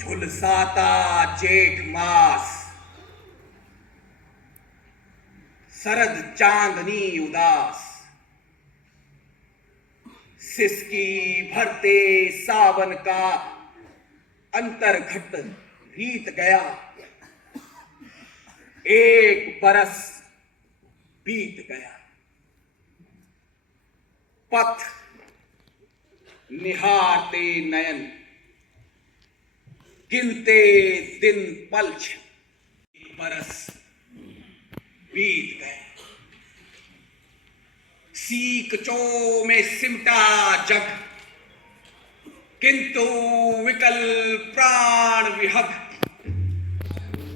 झुलसाता जेठ मास, शरद चांदनी उदास, सिसकी भरते सावन का अंतर्घट रीत गया। एक बरस बीत गया। पथ निहारते नयन, गिनते दिन पल क्षण। एक बरस बीत गया। सीकचो में सिमटा जग, किंतु विकल प्राण विहग।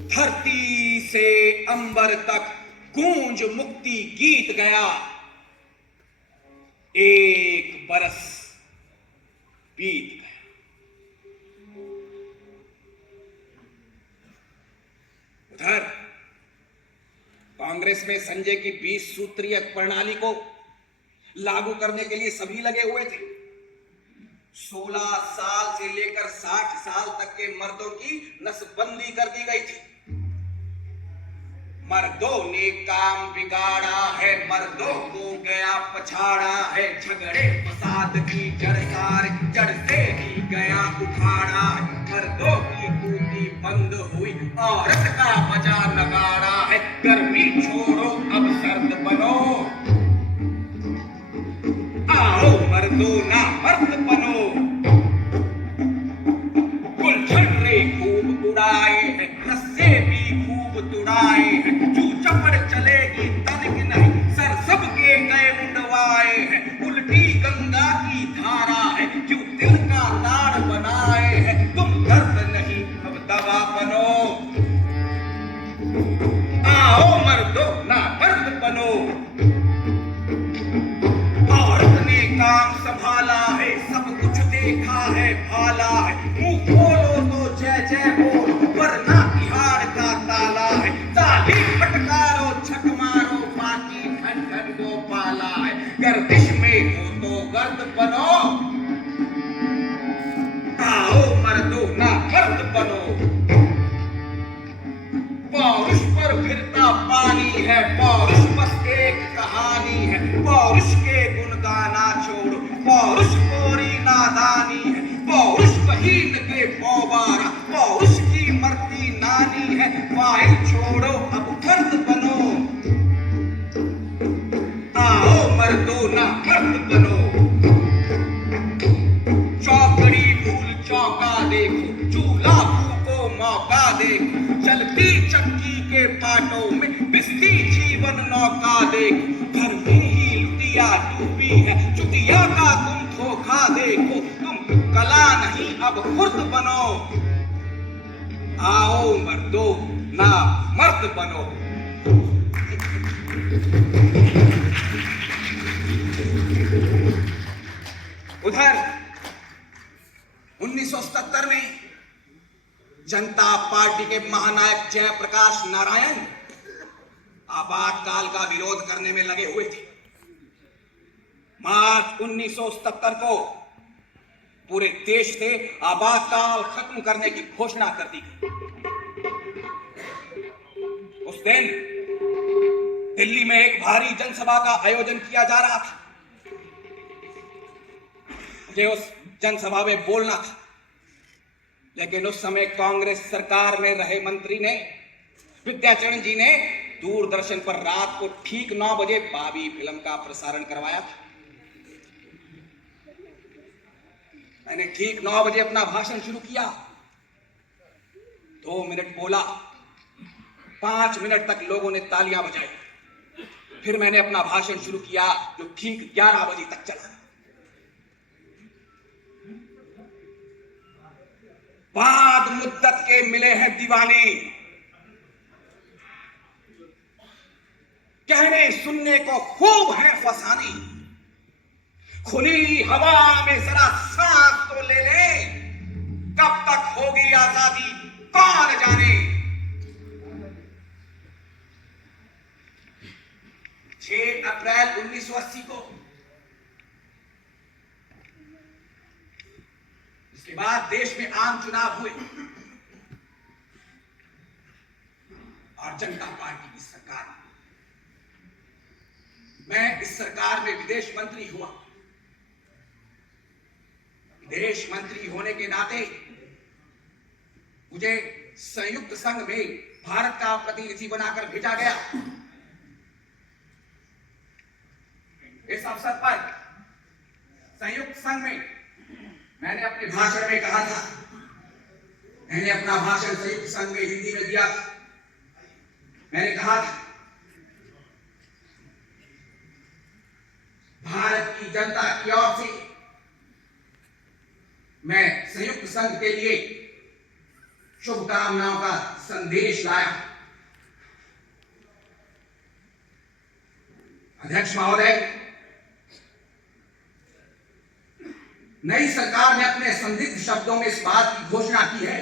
धरती से अंबर तक गूंज मुक्ति गीत गया। एक बरस बीत गया। उधर कांग्रेस में संजय की 20 सूत्रीय प्रणाली को लागू करने के लिए सभी लगे हुए थे। 16 साल से लेकर 60 साल तक के मर्दों की नसबंदी कर दी गई थी। मर्दों ने काम बिगाड़ा है, मर्दों को गया पछाड़ा है। झगड़े फसाद की जड़ से ही गया उखाड़ा है। मर्दों की टूटी बंद हुई, औरत का बजा नगाड़ा है। गर्मी छोड़ो अब सर्द बनो, आओ मर्दों ना मर्द बनो। गुलछर्रे खूब उड़ाए हैं, रस्से भी खूब तुड़ाए हैं। जू चपड़ चलेगी तनिक नहीं, सर सबके गए मुंडवाए हैं। उल्टी गंगा की धारा है, क्यों दिल का ताड़ बनाए हैं। तुम दर्द नहीं अब दवा बनो, आओ मर्दों ना मर्द बनो। औरत ने काम संभाला है, सब कुछ देखा है भाला है। मुंह खोलो तो जय जय बोल, वरना तिहाड़ का ताला है। ताली फटकारो छक मारो, बाकी घन घन गोपाला है। गर्दिश में हो तो गर्द बनो, आओ मर्दों ना मर्द बनो। पौरुष पर फिरता पानी है, पौरुष बस एक कहानी है। पौरुष के गुण गाना छोड़ो, पौरुष कोरी नादानी है। पौरुष बहीन के पौवारा, पौरुष की मरती नानी है। फाइल छोड़ो अब फर्द बनो, आओ मर्दों ना मर्द बनो। चौकड़ी भूल चौका देखो, चूल्हा फूको मौका देखो। चलती चक्की के पाटों में बिस्ती जीवन नौका देखो। घर में ही लुटिया डूबी है, चुतिया का तुम धोखा देखो। तुम कला नहीं अब खुर्द बनो, आओ मर्दों ना मर्द बनो। उधर 1977 में जनता पार्टी के महानायक जयप्रकाश नारायण आपातकाल का विरोध करने में लगे हुए थे। मार्च 1977 को पूरे देश से आपातकाल खत्म करने की घोषणा कर दी गई। उस दिन दिल्ली में एक भारी जनसभा का आयोजन किया जा रहा था। मुझे उस जनसभा में बोलना था, लेकिन उस समय कांग्रेस सरकार में रहे मंत्री ने, विद्याचरण जी ने दूरदर्शन पर रात को ठीक 9 बजे बाबी फिल्म का प्रसारण करवाया था। मैंने ठीक 9 बजे अपना भाषण शुरू किया। 2 मिनट बोला, 5 मिनट तक लोगों ने तालियां बजाई। फिर मैंने अपना भाषण शुरू किया, जो ठीक 11 बजे तक चला। बाद मुद्दत के मिले हैं दीवाने, कहने सुनने को खूब है फसानी। खुली हवा में जरा सांस तो ले ले, कब तक होगी आजादी कौन जाने। 6 अप्रैल 1980 को, इसके बाद देश में आम चुनाव हुए। और जनता पार्टी की सरकार। मैं इस सरकार में विदेश मंत्री हुआ। विदेश मंत्री होने के नाते मुझे संयुक्त संघ में भारत का प्रतिनिधि बनाकर भेजा गया। इस अवसर पर संयुक्त संघ में मैंने अपने भाषण में कहा था, मैंने अपना भाषण संयुक्त संघ में हिंदी में दिया था। मैंने कहा था, भारत की जनता की ओर से मैं संयुक्त संघ के लिए शुभकामनाओं का संदेश लाया। अध्यक्ष महोदय, नई सरकार ने अपने संदिग्ध शब्दों में इस बात की घोषणा की है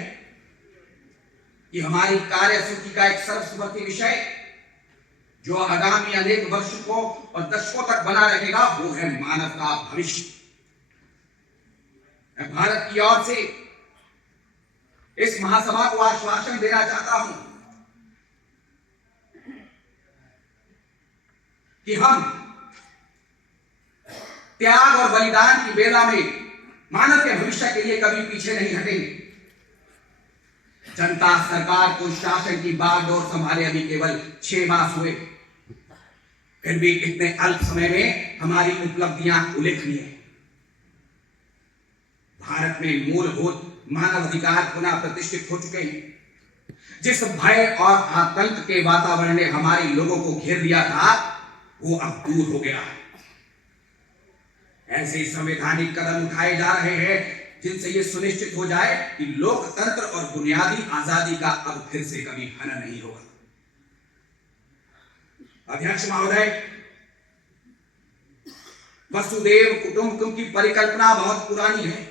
कि हमारी कार्यसूची का एक सर्वसम्मति विषय जो आगामी अनेक वर्षों को और दशकों तक बना रहेगा वो है मानव का भविष्य। मैं भारत की ओर से इस महासभा को आश्वासन देना चाहता हूं कि हम त्याग और बलिदान की बेला में मानव के भविष्य के लिए कभी पीछे नहीं हटेंगे। जनता सरकार को शासन की बागडोर संभाले अभी केवल 6 मास हुए, फिर भी इतने अल्प समय में हमारी उपलब्धियां उल्लेखनीय हैं। भारत में मूलभूत मानव अधिकार पुनः प्रतिष्ठित हो चुके हैं। जिस भय और आतंक के वातावरण ने हमारे लोगों को घेर लिया था वो अब दूर हो गया है। ऐसे संवैधानिक कदम उठाए जा रहे हैं जिनसे यह सुनिश्चित हो जाए कि लोकतंत्र और बुनियादी आजादी का अब फिर से कभी हनन नहीं होगा। अध्यक्ष महोदय, वसुदेव कुटुंबकम की परिकल्पना बहुत पुरानी है।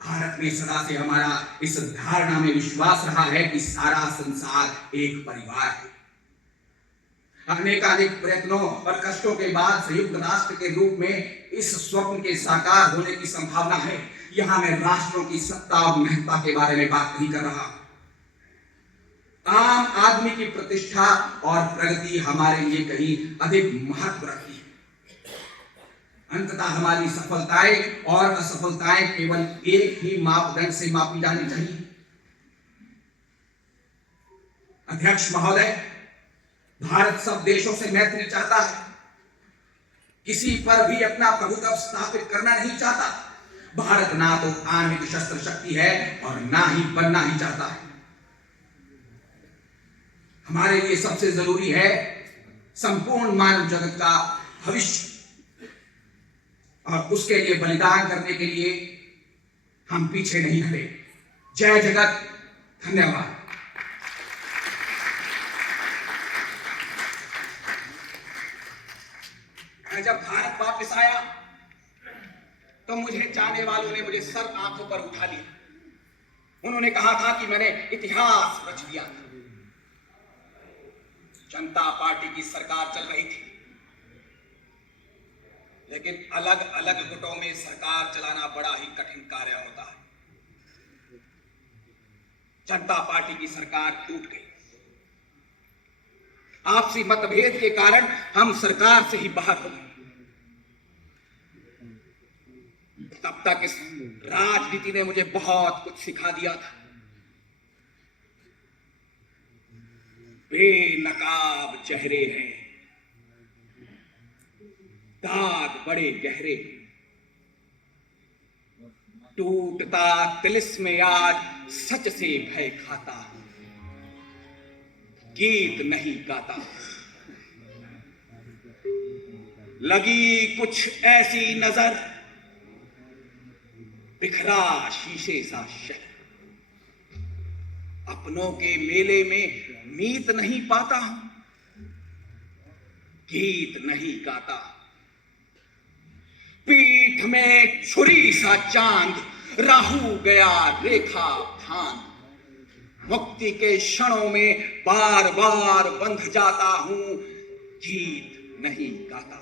भारत में सदा से हमारा इस धारणा में विश्वास रहा है कि सारा संसार एक परिवार है। अनेकानेक प्रयत्नों और कष्टों के बाद संयुक्त राष्ट्र के रूप में इस स्वप्न के साकार होने की संभावना है। यहां मैं राष्ट्रों की सत्ता और महत्ता के बारे में बात नहीं कर रहा। आम आदमी की प्रतिष्ठा और प्रगति हमारे लिए कहीं अधिक महत्व रखती है। अंततः हमारी सफलताएं और असफलताएं केवल एक ही मापदंड से मापी जानी चाहिए। अध्यक्ष महोदय, भारत सब देशों से मैत्री चाहता है, किसी पर भी अपना प्रभुत्व स्थापित करना नहीं चाहता। भारत ना तो आणविक शस्त्र शक्ति है और ना ही बनना ही चाहता है। हमारे लिए सबसे जरूरी है संपूर्ण मानव जगत का भविष्य, और उसके लिए बलिदान करने के लिए हम पीछे नहीं हटे। जय जगत, धन्यवाद। मैं जब भारत वापस आया तो मुझे चाहने वालों ने मुझे सर आंखों पर उठा लिया। उन्होंने कहा था कि मैंने इतिहास रच दिया था। जनता पार्टी की सरकार चल रही थी, लेकिन अलग अलग गुटों में सरकार चलाना बड़ा ही कठिन कार्य होता है। जनता पार्टी की सरकार टूट गई। आपसी मतभेद के कारण हम सरकार से ही बाहर हो गए। तब तक इस राजनीति ने मुझे बहुत कुछ सिखा दिया था। बेनकाब चेहरे हैं, दाग बड़े गहरे, टूटता तिलिस्म आज सच से भय खाता, गीत नहीं गाता। लगी कुछ ऐसी नजर, बिखरा शीशे सा शहर, अपनों के मेले में मीत नहीं पाता हूं, गीत नहीं गाता। पीठ में छुरी सा चांद, राहु गया रेखा भान, मुक्ति के क्षणों में बार बार बंध जाता हूं, गीत नहीं गाता।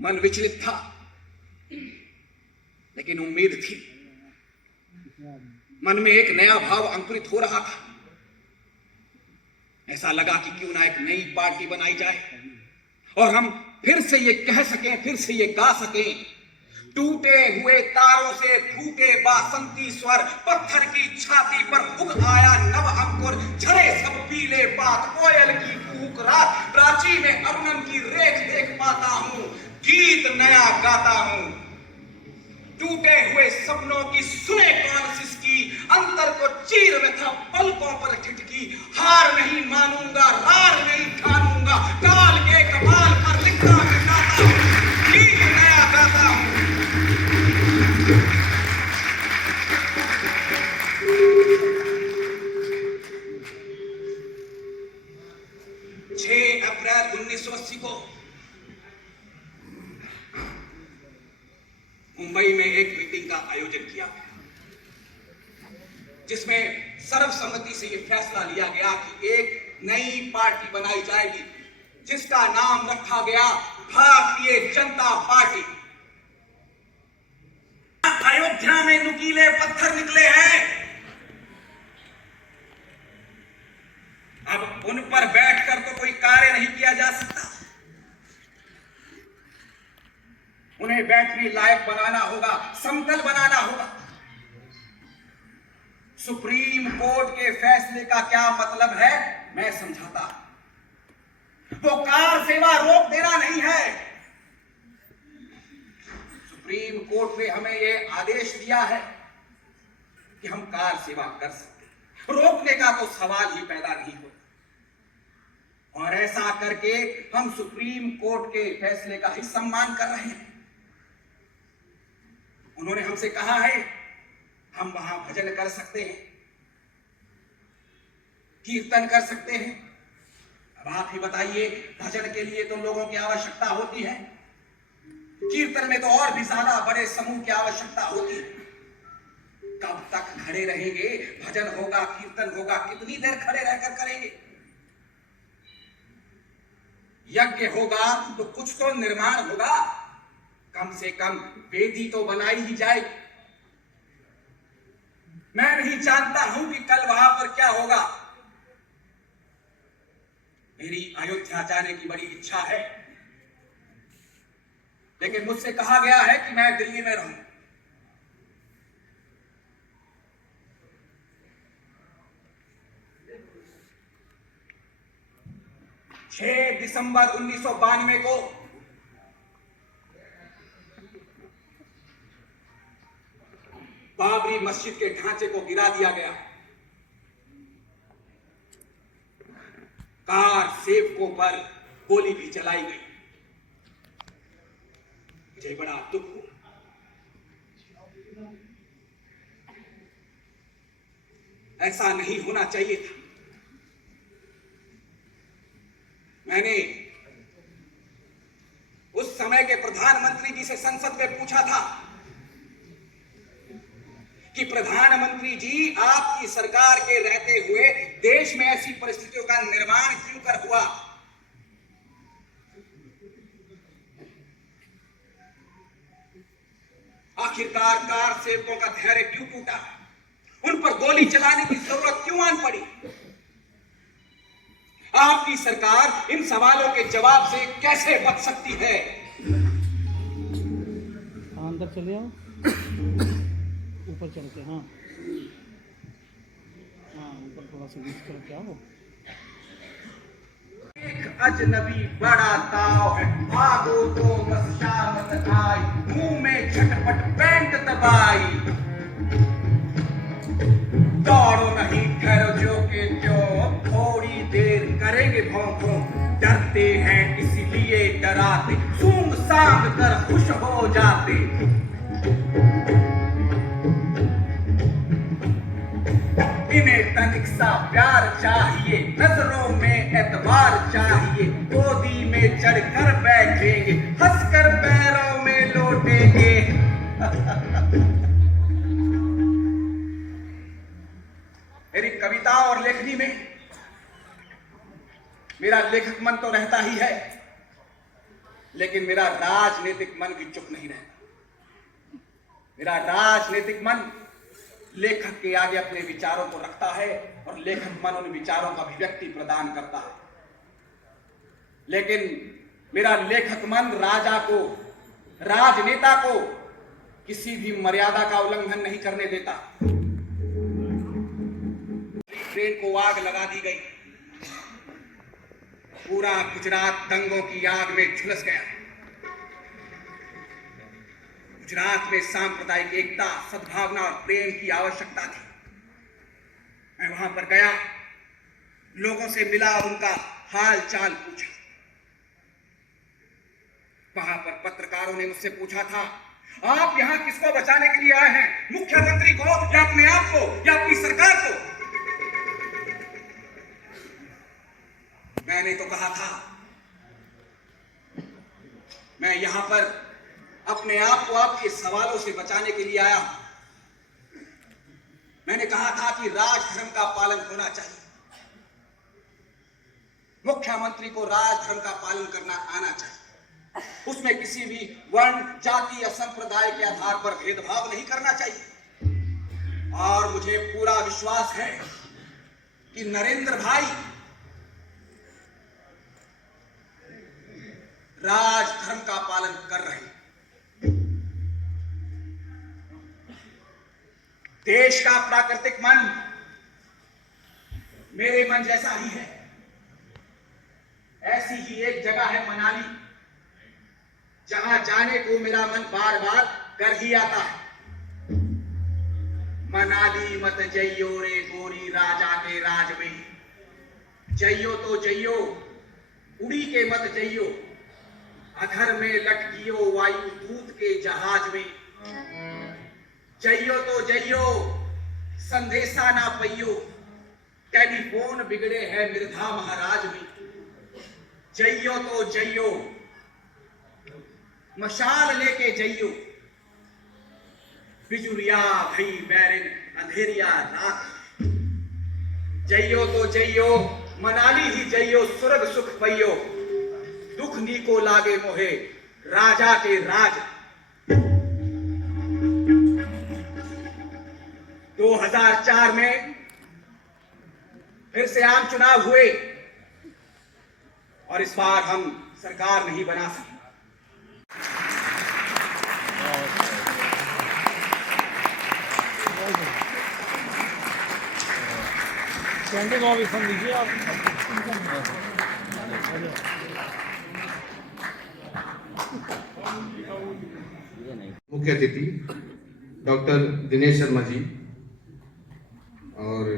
मन विचलित था। लेकिन उम्मीद थी, मन में एक नया भाव अंकुरित हो रहा था। ऐसा लगा कि क्यों ना एक नई पार्टी बनाई जाए और हम फिर से ये कह सकें, फिर से ये गा सकें, टूटे हुए तारों से फूटे बासंती स्वर, पत्थर की छाती पर उग आया नव अंकुर, झरे सब पीले पात, कोयल की कूक रात, प्राची में अरुणन की रेख देख पाता हूं, गीत नया गाता हूं। टूटे हुए सपनों की सुने कौन सिसकी, अंतर को चीर में था पलकों पर ठिठकी, हार नहीं मानूंगा, रार नहीं ठानूंगा, काल के कमाल पर लिखता मैं गाता हूं, गीत नया गाता हूं। 6 अप्रैल 1980 को मुंबई में एक मीटिंग का आयोजन किया, जिसमें सर्वसम्मति से यह फैसला लिया गया कि एक नई पार्टी बनाई जाएगी, जिसका नाम रखा गया भारतीय जनता पार्टी। अयोध्या में नुकीले पत्थर निकले हैं, अब उन पर बैठकर तो कोई कार्य नहीं किया जा सकता, उन्हें बैठने लायक बनाना होगा, समतल बनाना होगा। सुप्रीम कोर्ट के फैसले का क्या मतलब है मैं समझाता। वो कार सेवा रोक देना नहीं है। सुप्रीम कोर्ट ने हमें यह आदेश दिया है कि हम कार सेवा कर सकते, रोकने का तो सवाल ही पैदा नहीं होता। और ऐसा करके हम सुप्रीम कोर्ट के फैसले का ही सम्मान कर रहे हैं। उन्होंने हमसे कहा है हम वहां भजन कर सकते हैं, कीर्तन कर सकते हैं। अब आप ही बताइए, भजन के लिए तो लोगों की आवश्यकता होती है, कीर्तन में तो और भी ज्यादा बड़े समूह की आवश्यकता होती है। कब तक खड़े रहेंगे? भजन होगा, कीर्तन होगा, कितनी देर खड़े रहकर करेंगे? यज्ञ होगा तो कुछ तो निर्माण होगा, कम से कम वेदी तो बनाई ही जाए। मैं नहीं जानता हूं कि कल वहां पर क्या होगा। मेरी अयोध्या जाने की बड़ी इच्छा है, लेकिन मुझसे कहा गया है कि मैं दिल्ली में रहूं। छह दिसंबर 1992 को बाबरी मस्जिद के ढांचे को गिरा दिया गया। कार सेवकों पर गोली भी चलाई गई। मुझे बड़ा दुख हुआ। ऐसा नहीं होना चाहिए था। मैंने उस समय के प्रधानमंत्री जी से संसद में पूछा था कि प्रधानमंत्री जी, आपकी सरकार के रहते हुए देश में ऐसी परिस्थितियों का निर्माण क्यों कर हुआ? आखिरकार कार सेवकों का धैर्य क्यों टूटा? उन पर गोली चलाने की जरूरत क्यों आन पड़ी? आपकी सरकार इन सवालों के जवाब से कैसे बच सकती है? अंदर चले आओ, ऊपर चढ़ के। हाँ हाँ, ऊपर थोड़ा सा नीचे चढ़ के आओ। एक अजनबी बड़ा ताव है, भागो तो बस शामत आई, मुंह में झटपट पैंट दबाई। दौड़ो नहीं, ठहरो जो के जो, थोड़ी देर करेंगे भौं भौं। डरते हैं इसलिए डराते, सूंघ सांघ कर खुश हो जाते। इन्हें तनिक सा प्यार चाहिए, नजरों में एतबार चाहिए। गोदी में चढ़कर बैठेंगे, हंसकर पैरों में लौटेंगे। मेरी कविता और लेखनी में मेरा लेखक मन तो रहता ही है, लेकिन मेरा राजनीतिक मन भी चुप नहीं रहता। मेरा राजनीतिक मन लेखक के आगे अपने विचारों को रखता है और लेखक मन उन विचारों का अभिव्यक्ति प्रदान करता है। लेकिन मेरा लेखक मन राजा को, राजनेता को किसी भी मर्यादा का उल्लंघन नहीं करने देता। ट्रेन को आग लगा दी गई, पूरा गुजरात दंगों की आग में झुलस गया। गुजरात में सांप्रदायिक एकता, सद्भावना और प्रेम की आवश्यकता थी। मैं वहां पर गया, लोगों से मिला और उनका हाल चाल पूछा। वहां पर पत्रकारों ने मुझसे पूछा था, आप यहां किसको बचाने के लिए आए हैं? मुख्यमंत्री को या अपने आप को या अपनी सरकार को? मैंने तो कहा था मैं यहां पर अपने आप को आपके सवालों से बचाने के लिए आया हूं। मैंने कहा था कि राजधर्म का पालन होना चाहिए, मुख्यमंत्री को राजधर्म का पालन करना आना चाहिए, उसमें किसी भी वर्ण, जाति या संप्रदाय के आधार पर भेदभाव नहीं करना चाहिए। और मुझे पूरा विश्वास है कि नरेंद्र भाई राजधर्म का पालन कर रहे हैं। देश का प्राकृतिक मन मेरे मन जैसा ही है। ऐसी ही एक जगह है मनाली, जहां जाने को मेरा मन बार बार कर ही आता है। मनाली मत जइयो रे गोरी राजा के राज में, जइयो तो जइयो उड़ी के मत जइयो, अधर में लटकियो वायु दूत के जहाज में। जइयो तो जइयो संदेशा ना पइयो, टेलीफोन बिगड़े है मिर्धा महाराज में। जइयो तो जइयो मशाल लेके जइयो, बिजुरिया भई बैरिन अंधेरिया रात। जइयो तो जइयो मनाली ही जइयो स्वर्ग सुख पइयो, दुख नी को लागे मोहे राजा के राज। 2004 में फिर से आम चुनाव हुए और इस बार हम सरकार नहीं बना सके। कैंडल को भी फोन दीजिए आप। मुख्य अतिथि डॉक्टर दिनेश शर्मा जी और